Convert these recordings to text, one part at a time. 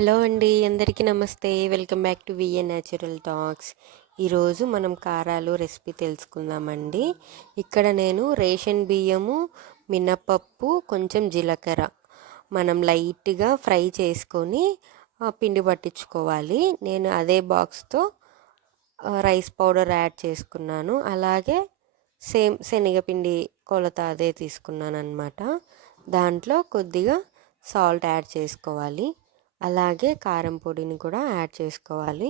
Hello అండి, అందరికీ నమస్తే. Welcome back to VN natural talks. ఈరోజు మనం కారాలు రెసిపీ తెలుసుకుందామండి. ఇక్కడ నేను రేషన్ బియ్యము, మినపప్పు, కొంచెం జీలకర్ర మనం లైట్గా ఫ్రై చేసుకొని పిండి పట్టించుకోవాలి. నేను అదే బాక్స్తో రైస్ పౌడర్ యాడ్ చేసుకున్నాను. అలాగే సేమ్ శనగపిండి కొలత అదే తీసుకున్నాను అనమాట. దాంట్లో కొద్దిగా సాల్ట్ యాడ్ చేసుకోవాలి. అలాగే కారం పొడిని కూడా యాడ్ చేసుకోవాలి.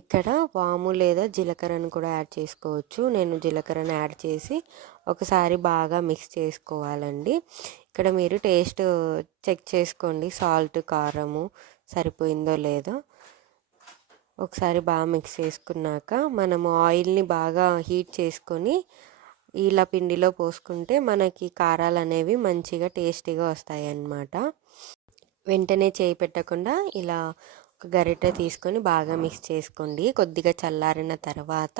ఇక్కడ వాము లేదా జీలకర్రను కూడా యాడ్ చేసుకోవచ్చు. నేను జీలకర్రను యాడ్ చేసి ఒకసారి బాగా మిక్స్ చేసుకోవాలండి. ఇక్కడ మీరు టేస్ట్ చెక్ చేసుకోండి, సాల్ట్ కారము సరిపోయిందో లేదో. ఒకసారి బాగా మిక్స్ చేసుకున్నాక మనము ఆయిల్ని బాగా హీట్ చేసుకొని ఇలా పిండిలో పోసుకుంటే మనకి కారాలు అనేవి మంచిగా టేస్టీగా వస్తాయి అన్నమాట. వెంటనే చేయి పెట్టకుండా ఇలా ఒక గరిటె తీసుకొని బాగా మిక్స్ చేసుకోండి. కొద్దిగా చల్లారిన తర్వాత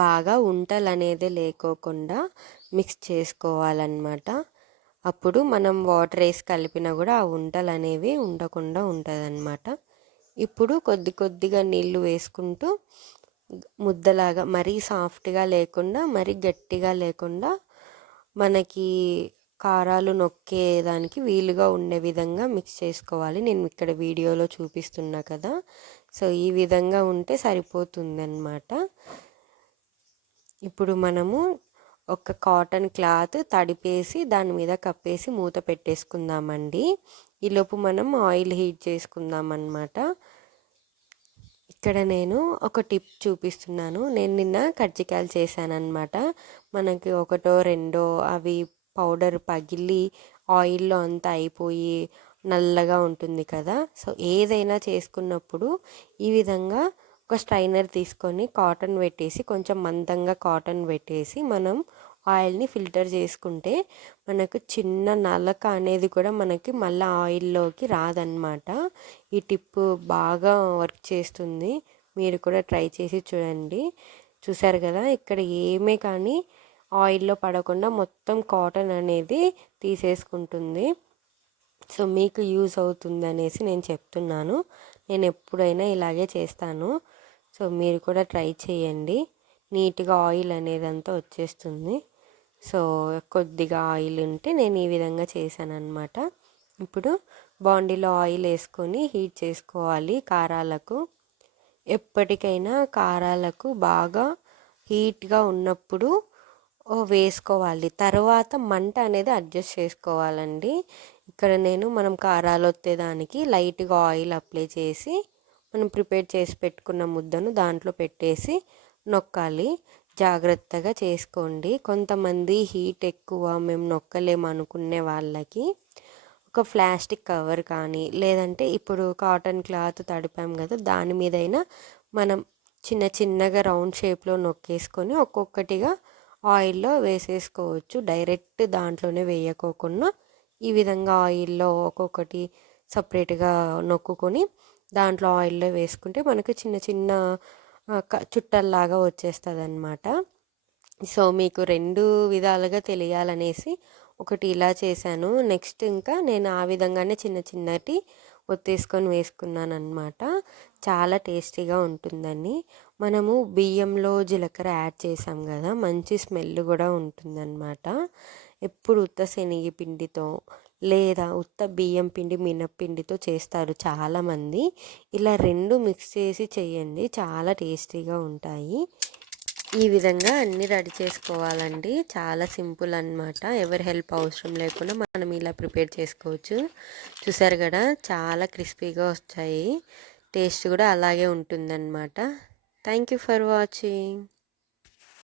బాగా ఉంటలు అనేది లేకోకుండా మిక్స్ చేసుకోవాలన్నమాట. అప్పుడు మనం వాటర్ వేసి కలిపినా కూడా ఆ ఉంటలు అనేవి ఉండకుండా ఉంటుందన్నమాట. ఇప్పుడు కొద్దిగా నీళ్లు వేసుకుంటూ ముద్దలాగా మరీ సాఫ్ట్గా లేకుండా మరీ గట్టిగా లేకుండా మనకి కారాలు నొక్కేదానికి వీలుగా ఉండే విధంగా మిక్స్ చేసుకోవాలి. నేను ఇక్కడ వీడియోలో చూపిస్తున్నా కదా, సో ఈ విధంగా ఉంటే సరిపోతుందన్నమాట. ఇప్పుడు మనము ఒక కాటన్ క్లాత్ తడిపేసి దాని మీద కప్పేసి మూత పెట్టేసుకుందామండి. ఈలోపు మనం ఆయిల్ హీట్ చేసుకుందాం అన్నమాట. ఇక్కడ నేను ఒక టిప్ చూపిస్తున్నాను. నేను నిన్న కజ్జికాయలు చేశాను అనమాట. మనకి ఒకటో రెండో అవి పౌడర్ పగిలి ఆయిల్లో అంతా అయిపోయి నల్లగా ఉంటుంది కదా. సో ఏదైనా చేసుకున్నప్పుడు ఈ విధంగా ఒక స్ట్రైనర్ తీసుకొని కాటన్ పెట్టేసి కొంచెం మందంగా కాటన్ పెట్టేసి మనం ఆయిల్ని ఫిల్టర్ చేసుకుంటే మనకు చిన్న నలక అనేది కూడా మనకి మళ్ళీ ఆయిల్లోకి రాదన్నమాట. ఈ టిప్ బాగా వర్క్ చేస్తుంది. మీరు కూడా ట్రై చేసి చూడండి. చూసారు కదా, ఇక్కడ ఏమే కానీ ఆయిల్లో పడకుండా మొత్తం కాటన్ అనేది తీసేసుకుంటుంది. సో మీకు యూజ్ అవుతుంది అనేసి నేను చెప్తున్నాను. నేను ఎప్పుడైనా ఇలాగే చేస్తాను. సో మీరు కూడా ట్రై చేయండి. నీట్గా ఆయిల్ అనేది అంతా వచ్చేస్తుంది. సో కొద్దిగా ఆయిల్ ఉంటే నేను ఈ విధంగా చేశాను అనమాట. ఇప్పుడు బాండీలో ఆయిల్ వేసుకొని హీట్ చేసుకోవాలి. కారాలకు ఎప్పటికైనా కారాలకు బాగా హీట్గా ఉన్నప్పుడు వేసుకోవాలి. తర్వాత మంట అనేది అడ్జస్ట్ చేసుకోవాలండి. ఇక్కడ నేను మనం కారాలు వచ్చేదానికి లైట్గా ఆయిల్ అప్లై చేసి మనం ప్రిపేర్ చేసి పెట్టుకున్న ముద్దను దాంట్లో పెట్టేసి నొక్కాలి. జాగ్రత్తగా చేసుకోండి. కొంతమంది హీట్ ఎక్కువ మేము నొక్కలేము అనుకునే వాళ్ళకి ఒక ప్లాస్టిక్ కవర్ కానీ లేదంటే ఇప్పుడు కాటన్ క్లాత్ తడిపాం కదా, దాని మీదైనా మనం చిన్నగా రౌండ్ షేప్లో నొక్కేసుకొని ఒక్కొక్కటిగా ఆయిల్లో వేసేసుకోవచ్చు. డైరెక్ట్ దాంట్లోనే వేయకోకుండా ఈ విధంగా ఆయిల్లో ఒక్కొక్కటి సపరేట్గా నొక్కుకొని దాంట్లో ఆయిల్లో వేసుకుంటే మనకు చిన్న చుట్టల్లాగా వచ్చేస్తుంది అన్నమాట. సో మీకు రెండు విధాలుగా తెలియాలనేసి ఒకటి ఇలా చేశాను. నెక్స్ట్ ఇంకా నేను ఆ విధంగానే చిన్నటి ఒత్తేసుకొని వేసుకున్నాను అనమాట. చాలా టేస్టీగా ఉంటుందని. మనము బియ్యంలో జీలకర్ర యాడ్ చేసాం కదా, మంచి స్మెల్ కూడా ఉంటుందన్నమాట. ఎప్పుడు ఉత్త శనగపిండితో లేదా ఉత్త బియ్యం పిండి మినప్పిండితో చేస్తారు చాలామంది. ఇలా రెండు మిక్స్ చేసి చేయండి, చాలా టేస్టీగా ఉంటాయి. ఈ విధంగా అన్నీ రెడీ చేసుకోవాలండి. చాలా సింపుల్ అన్నమాట. ఎవరి హెల్ప్ అవసరం లేకుండా మనం ఇలా ప్రిపేర్ చేసుకోవచ్చు. చూసారు కదా, చాలా క్రిస్పీగా వచ్చాయి. టేస్ట్ కూడా అలాగే ఉంటుందన్నమాట. Thank you for watching.